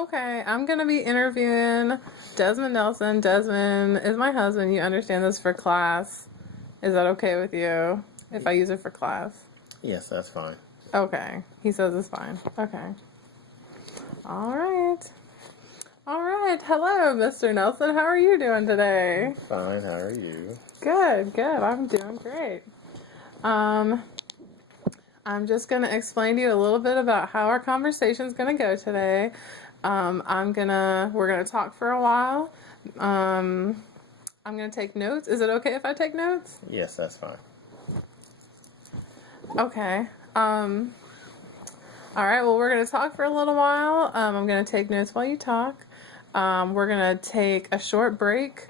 Okay, I'm gonna be interviewing Desmond Nelson. Desmond is my husband. You understand this for class. Is that okay with you if I use it for class? Yes, that's fine. Okay, he says it's fine. Okay. All right. All right. Hello, Mr. Nelson. How are you doing today? Fine, how are you? Good, good. I'm doing great. I'm just going to explain to you a little bit about how our conversation is going to go today. We're going to talk for a while. I'm going to take notes. Is it okay if I take notes? Yes, that's fine. Okay. All right. Well, we're going to talk for a little while. I'm going to take notes while you talk. We're going to take a short break.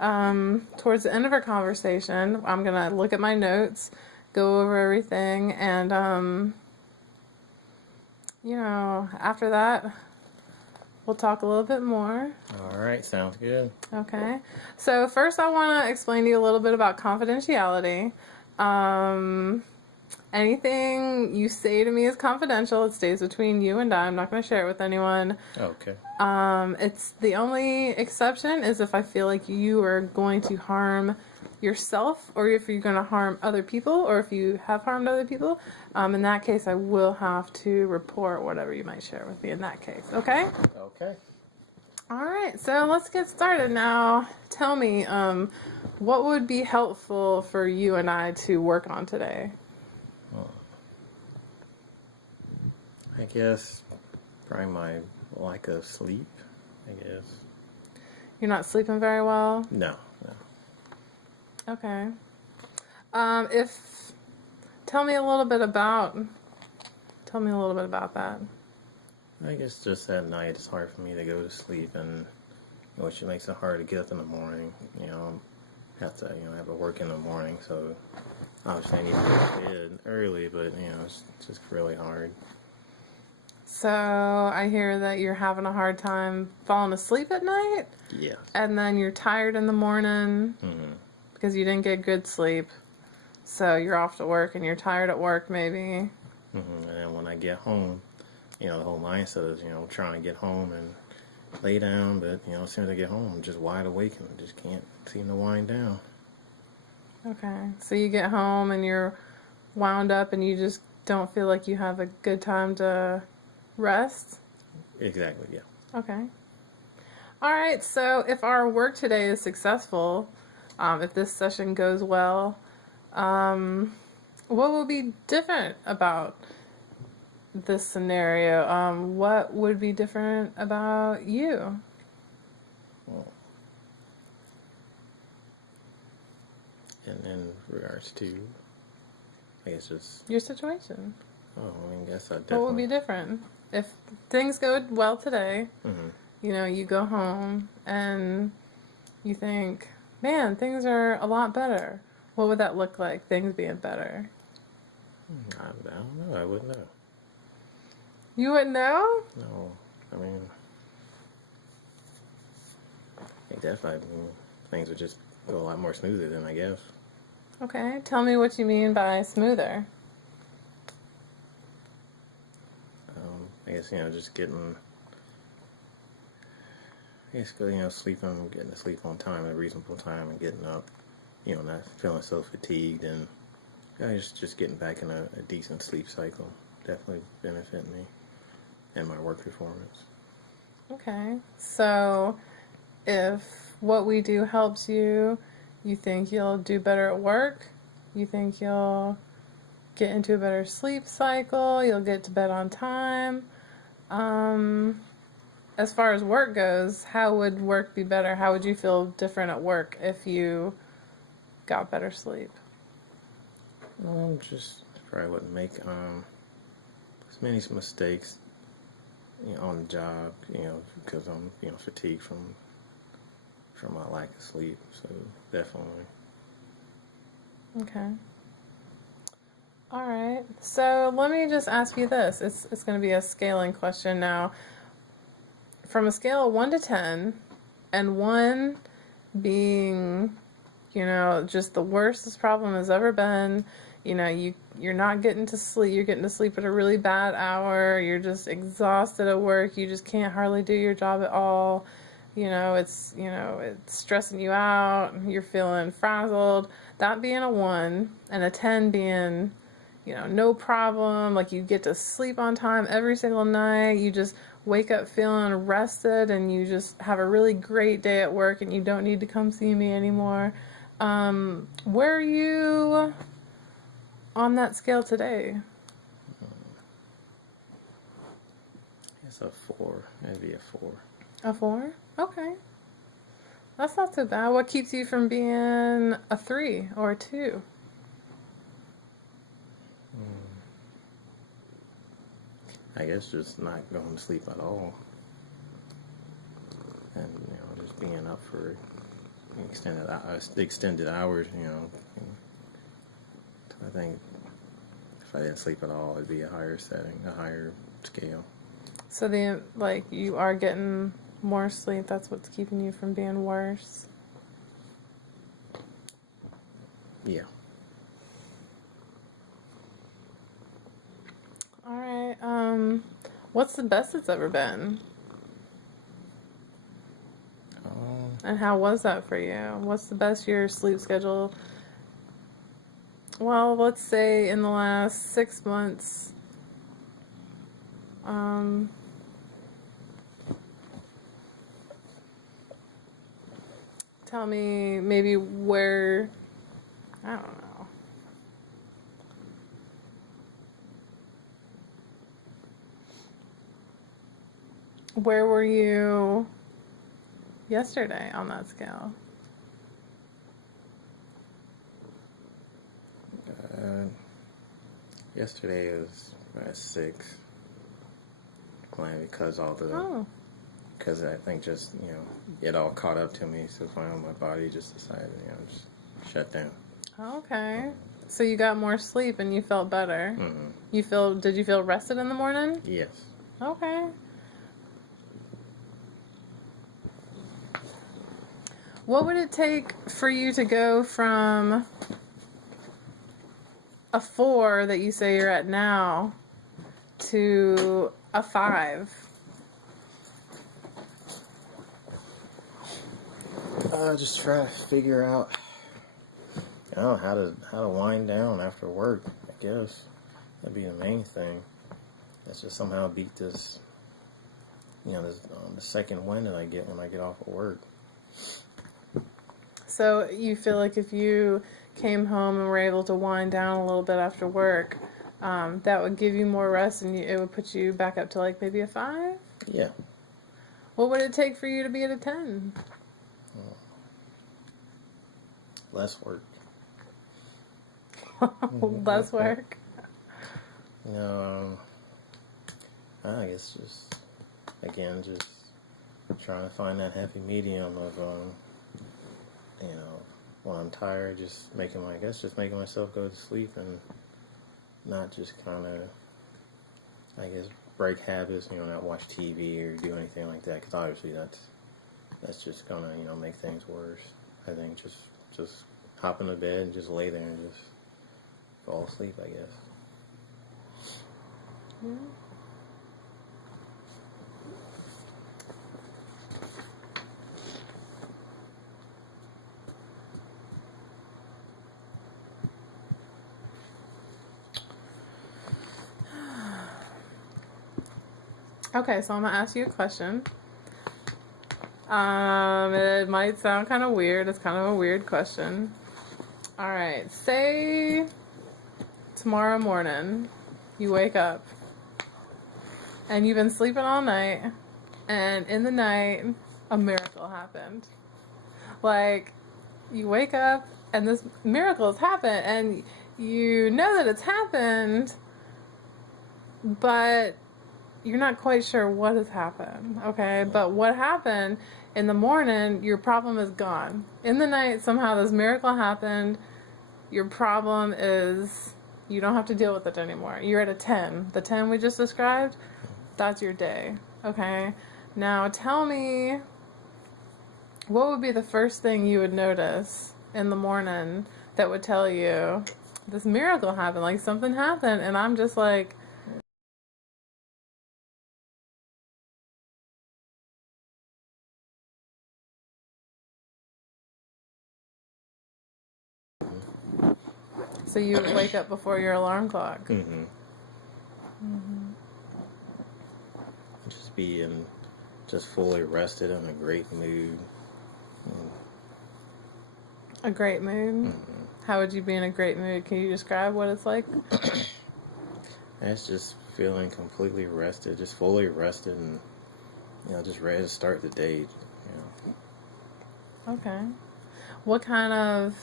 Towards the end of our conversation, I'm going to look at my notes, go over everything, and, after that, we'll talk a little bit more. All right, sounds good. Okay. So first I want to explain to you a little bit about confidentiality. Anything you say to me is confidential. It stays between you and I. I'm not going to share it with anyone. Okay. It's the only exception is if I feel like you are going to harm yourself, or if you're going to harm other people, or if you have harmed other people. In that case, I will have to report whatever you might share with me in that case. Okay? Okay. All right. So let's get started now. Tell me, what would be helpful for you and I to work on today? I guess probably my lack of sleep, I guess. You're not sleeping very well? No. Okay. Tell me a little bit about that. I guess just at night it's hard for me to go to sleep, and which makes it hard to get up in the morning. Have to have to work in the morning, so obviously I need to go to bed early, but it's just really hard. So I hear that you're having a hard time falling asleep at night? Yeah. And then you're tired in the morning because you didn't get good sleep. So you're off to work and you're tired at work maybe. And then when I get home, the whole mindset is, trying to get home and lay down, but, as soon as I get home, I'm just wide awake and just can't seem to wind down. Okay. So you get home and you're wound up and you just don't feel like you have a good time to rest? Exactly, yeah. Okay. All right. So if our work today is successful, if this session goes well, what will be different about this scenario? What would be different about you? Well, and in regards to, I guess just... Your situation. Oh, I guess I definitely... What would be different? If things go well today, you go home and you think, man, things are a lot better. What would that look like, things being better? I don't know. I wouldn't know. You wouldn't know? No. I mean, definitely things would just go a lot more smoother than I guess. Okay. Tell me what you mean by smoother. I guess, just getting, sleeping, getting to sleep on time at a reasonable time and getting up, not feeling so fatigued, and just getting back in a decent sleep cycle definitely benefit me and my work performance. Okay. So if what we do helps you, you think you'll do better at work? You think you'll get into a better sleep cycle? You'll get to bed on time? As far as work goes, how would work be better? How would you feel different at work if you got better sleep? Just probably wouldn't make as many mistakes on the job, because I'm fatigued from my lack of sleep. So definitely. Okay. All right. So let me just ask you this. It's going to be a scaling question now. From a scale of 1 to 10, and 1 being, just the worst this problem has ever been, you're not getting to sleep. You're getting to sleep at a really bad hour. You're just exhausted at work. You just can't hardly do your job at all. It's stressing you out. You're feeling frazzled. That being a 1, and a 10 being, no problem. Like, you get to sleep on time every single night. You just wake up feeling rested, and you just have a really great day at work, and you don't need to come see me anymore. Where are you on that scale today? It's a 4. It'd be a 4. A 4? Okay. That's not so bad. What keeps you from being a 3 or a 2? I guess just not going to sleep at all. And, just being up for extended hours, So I think if I didn't sleep at all, it'd be a higher setting, a higher scale. So you are getting more sleep. That's what's keeping you from being worse. Yeah. All right. What's the best it's ever been? And how was that for you? What's the best your sleep schedule? Well, let's say in the last 6 months. Tell me maybe where, I don't know. Where were you yesterday on that scale? Yesterday was at 6. Because because I think just, it all caught up to me. So finally my body just decided, just shut down. Okay. So you got more sleep and you felt better. Mm-hmm. Did you feel rested in the morning? Yes. Okay. What would it take for you to go from a 4 that you say you're at now to a 5? Just try to figure out, how to wind down after work. I guess that'd be the main thing. Let's just somehow beat this, the second wind that I get when I get off of work. So you feel like if you came home and were able to wind down a little bit after work, that would give you more rest, and it would put you back up to like maybe a 5? Yeah. What would it take for you to be at a 10? Less work. Less work? I guess just trying to find that happy medium of, when I'm tired, just making myself go to sleep and not just kind of, break habits, not watch TV or do anything like that, because obviously that's just gonna, make things worse. I think just hop in the bed and just lay there and just fall asleep, I guess. Yeah. Okay, so I'm gonna ask you a question. It might sound kind of weird. It's kind of a weird question. All right, say tomorrow morning you wake up and you've been sleeping all night, and in the night a miracle happened. Like, you wake up and this miracle has happened, and you know that it's happened, but you're not quite sure what has happened, okay? But what happened in the morning, your problem is gone. In the night, somehow this miracle happened. Your problem is, you don't have to deal with it anymore. You're at a 10. The 10 we just described, that's your day, okay? Now tell me, what would be the first thing you would notice in the morning that would tell you this miracle happened. Like something happened, and I'm just like, so you would wake up before your alarm clock. Mm-hmm. Just being just fully rested in a great mood. A great mood. Mm-hmm. How would you be in a great mood? Can you describe what it's like? It's just feeling completely rested, just fully rested, and just ready to start the day. Okay. What kind of,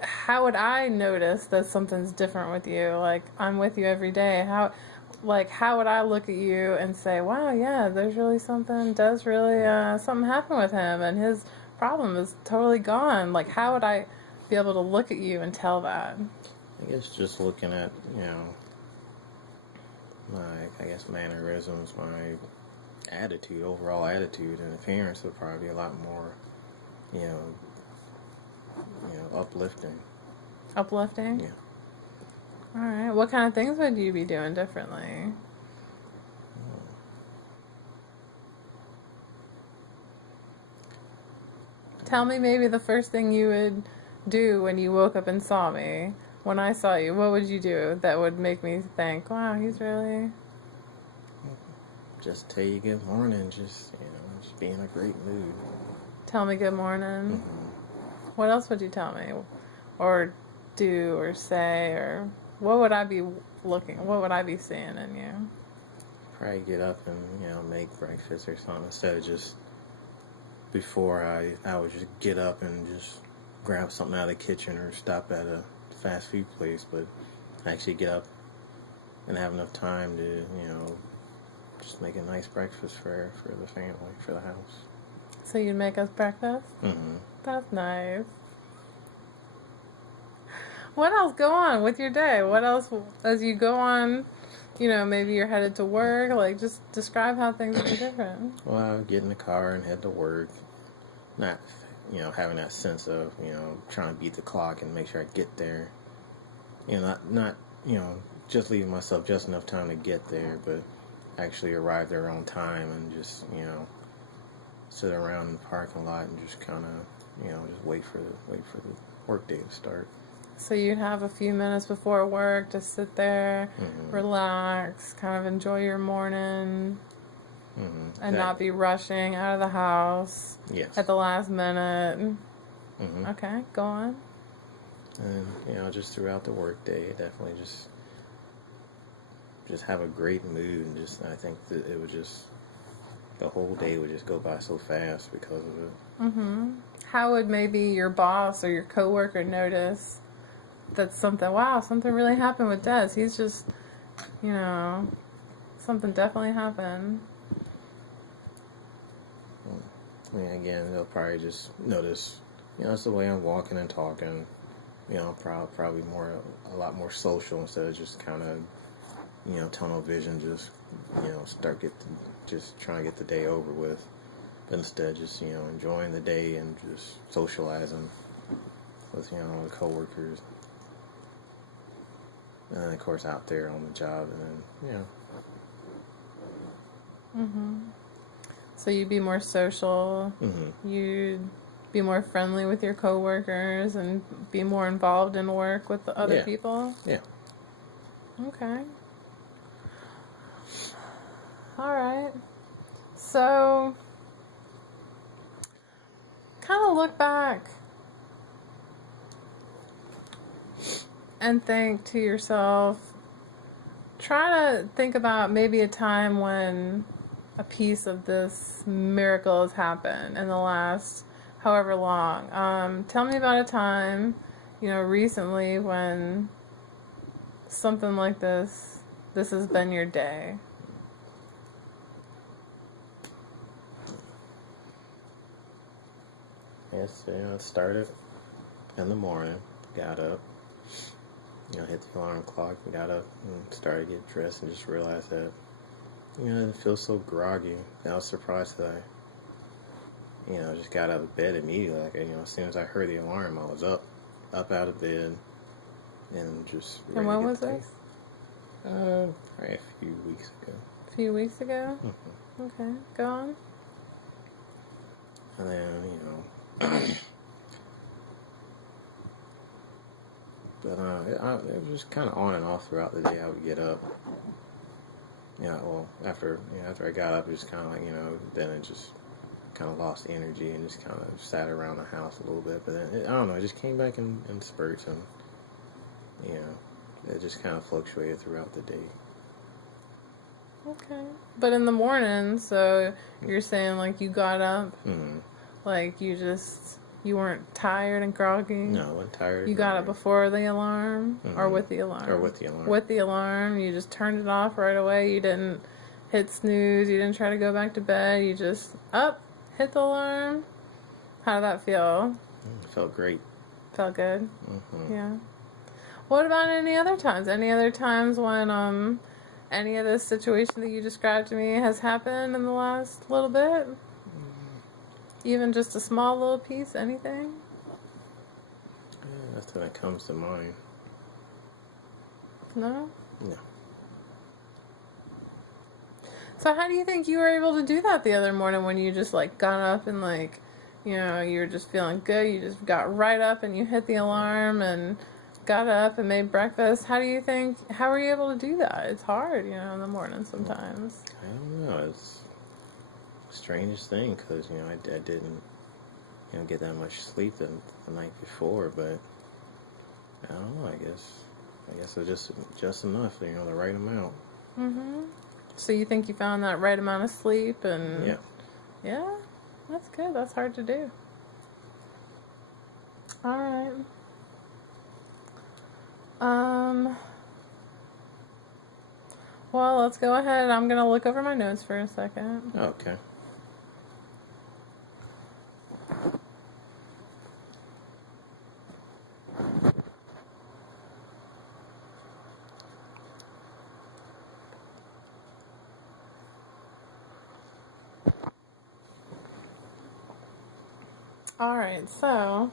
how would I notice that something's different with you? Like, I'm with you every day. How would I look at you and say, wow, yeah, there's really something happen with him and his problem is totally gone. Like, how would I be able to look at you and tell that? I guess just looking at, my mannerisms, my attitude, overall attitude and appearance would probably be a lot more, uplifting. Uplifting? Yeah. All right. What kind of things would you be doing differently? Tell me maybe the first thing you would do when you woke up and saw me. When I saw you, what would you do that would make me think, wow, he's really... Just tell you good morning, just be in a great mood. Tell me good morning. Mm-hmm. What else would you tell me? Or do or say, or what would I be what would I be seeing in you? Probably get up and, make breakfast or something instead of just before I would just get up and just grab something out of the kitchen or stop at a fast food place, but actually get up and have enough time to, just make a nice breakfast for the family, for the house. So you'd make us breakfast? Mm-hmm. That's nice. What else go on with your day? What else as you go on, maybe you're headed to work, like just describe how things would be different. Well, I would get in the car and head to work. Not, having that sense of, trying to beat the clock and make sure I get there. Not, just leaving myself just enough time to get there, but actually arrive there on time and just, sit around in the parking lot and just kind of, just wait for the work day to start. So you'd have a few minutes before work to sit there, Mm-hmm. relax, kind of enjoy your morning, Mm-hmm. and not be rushing out of the house Yes. at the last minute. Mm-hmm. Okay, go on. And, just throughout the work day, definitely just have a great mood, and I think that it would the whole day would just go by so fast because of it. Mm-hmm. How would maybe your boss or your coworker notice that something really happened with Des? He's just, something definitely happened. I mean, again, they'll probably just notice, it's the way I'm walking and talking. Probably a lot more social instead of just kind of, tunnel vision. Just, just trying to get the day over with. But instead, just enjoying the day and just socializing with the coworkers, and then, of course out there on the job, and then Mm-hmm. So you'd be more social. Mm-hmm. You'd be more friendly with your coworkers and be more involved in work with the other people. Yeah. Okay. All right. So, kind of look back and think to yourself, try to think about maybe a time when a piece of this miracle has happened in the last however long. Tell me about a time, recently when something like this has been your day. Yes, it started in the morning, got up, hit the alarm clock, got up and started to get dressed and just realized that, I didn't feel so groggy. I was surprised that just got out of bed immediately. Like, as soon as I heard the alarm, I was up out of bed, and just ready And when to get was to this? probably a few weeks ago. A few weeks ago? Mm-hmm. Okay, go on. And then, but it was just kind of on and off throughout the day. I would get up. Yeah, well, after I got up, it was kind of like, then it just kind of lost energy and just kind of sat around the house a little bit. But then, I don't know, it just came back in spurts, and, it just kind of fluctuated throughout the day. Okay. But in the morning, so you're saying, like, you got up, Mm-hmm. like, you weren't tired and groggy? No, I wasn't tired. You got up before the alarm, or with the alarm? Or with the alarm. With the alarm, you just turned it off right away. You didn't hit snooze. You didn't try to go back to bed. You just hit the alarm. How did that feel? It felt great. Felt good? Mm-hmm. Yeah. What about any other times? Any other times when any of this situation that you described to me has happened in the last little bit? Even just a small little piece, anything? Yeah, nothing that comes to mind. No? No. So how do you think you were able to do that the other morning when you just, like, got up and, like, you were just feeling good? You just got right up and you hit the alarm and got up and made breakfast. How were you able to do that? It's hard, in the morning sometimes. I don't know. It's the strangest thing because, I didn't, get that much sleep the night before, but I don't know. I guess it was just enough, the right amount. Mm-hmm. So you think you found that right amount of sleep and... Yeah. Yeah? That's good. That's hard to do. All right. Well, let's go ahead. I'm going to look over my notes for a second. Okay. All right, so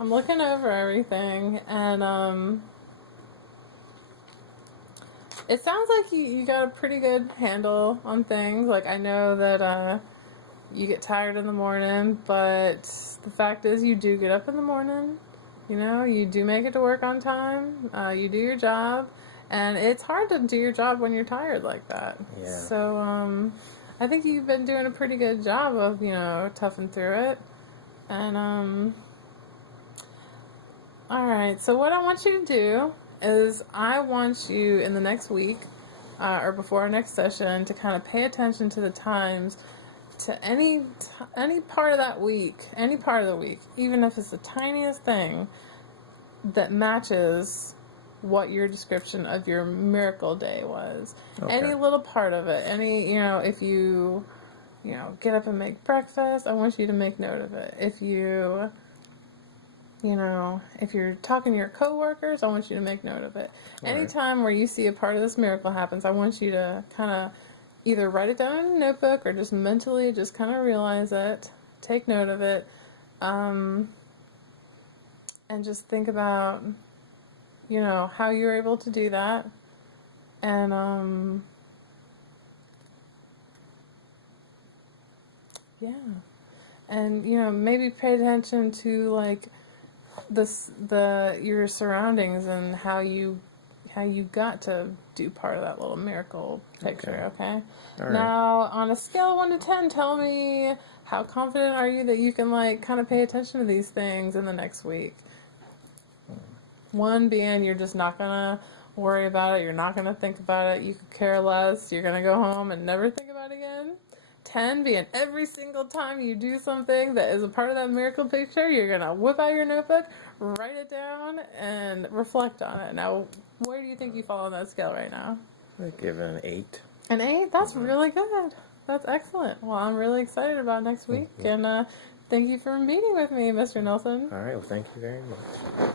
I'm looking over everything, and it sounds like you got a pretty good handle on things. Like, I know that you get tired in the morning, but the fact is you do get up in the morning. You do make it to work on time. You do your job, and it's hard to do your job when you're tired like that. Yeah. So I think you've been doing a pretty good job of, toughing through it. And, alright, so what I want you to do is I want you in the next week, or before our next session, to kind of pay attention to the times, to any part of that week, any part of the week, even if it's the tiniest thing that matches what your description of your miracle day was. Okay. Any little part of it, if you get up and make breakfast, I want you to make note of it. If if you're talking to your coworkers, I want you to make note of it. Anytime where you see a part of this miracle happens, I want you to kind of either write it down in a notebook or just mentally just kind of realize it, take note of it, and just think about, how you're able to do that. And, yeah. And, maybe pay attention to, like, your surroundings and how you got to do part of that little miracle picture, okay? All right. Now, on a scale of 1 to 10, tell me, how confident are you that you can, like, kind of pay attention to these things in the next week? 1 being you're just not gonna worry about it, you're not gonna think about it, you could care less, you're gonna go home and never think about it again. 10 being every single time you do something that is a part of that miracle picture, you're gonna whip out your notebook, write it down, and reflect on it. Now, where do you think you fall on that scale right now? I'd give it an 8. An 8? That's really good. That's excellent. Well, I'm really excited about next week, and thank you for meeting with me, Mr. Nelson. All right. Well, thank you very much.